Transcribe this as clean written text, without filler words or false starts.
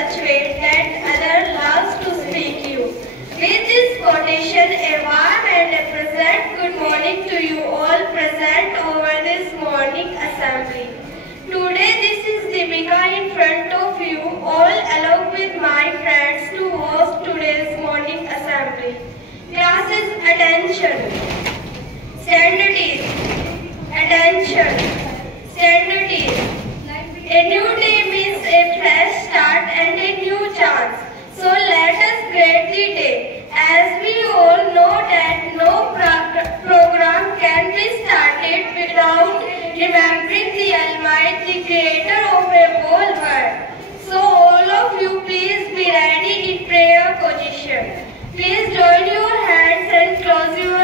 such way that others loves to speak you. With this quotation, a warm and a pleasant good morning to you all present over this morning assembly. Today this is Deepika in front of you all along with my friends to host today's morning assembly. Classes, attention. Standard is attention. Standard is a new day means a fresh start and a new chance. So let us greet the day. As we all know that no program can be started without remembering the Almighty, the Creator of a whole world. So all of you please be ready in prayer position. Please join your hands and close your